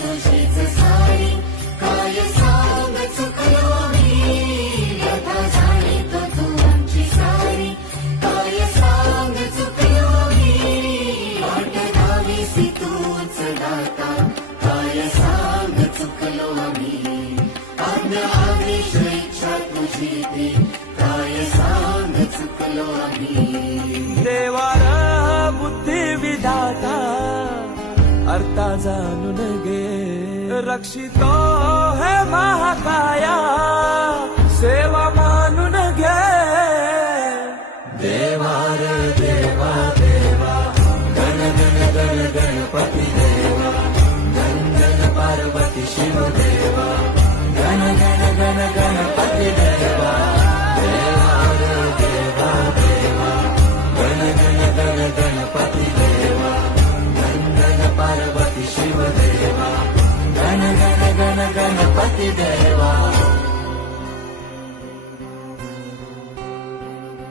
तुझीच सारी काय सांग चुकलो मी व्यथा जाणीतो तू आमची सारी काय सांग चुकलो मी वाट लावीसी तूच दाता काय सांग चुकलो आम्ही आज्ञा आदेश इच्छा तुझी ती काय सांग चुकलो आम्ही देवार बुद्धी विधाता अर्था जाणून घे रक्षितो हे महाकाया सेवा मानून घे देवार देवा देवा गण गण गण गणपती देवा गण गण पार्वती शिव देवा गण गण गण गणपती देवा देवार देवा देवा गण गण गण गणपती देवा गण गण पार्वती शिव देवा गण गण गण गणपती देवा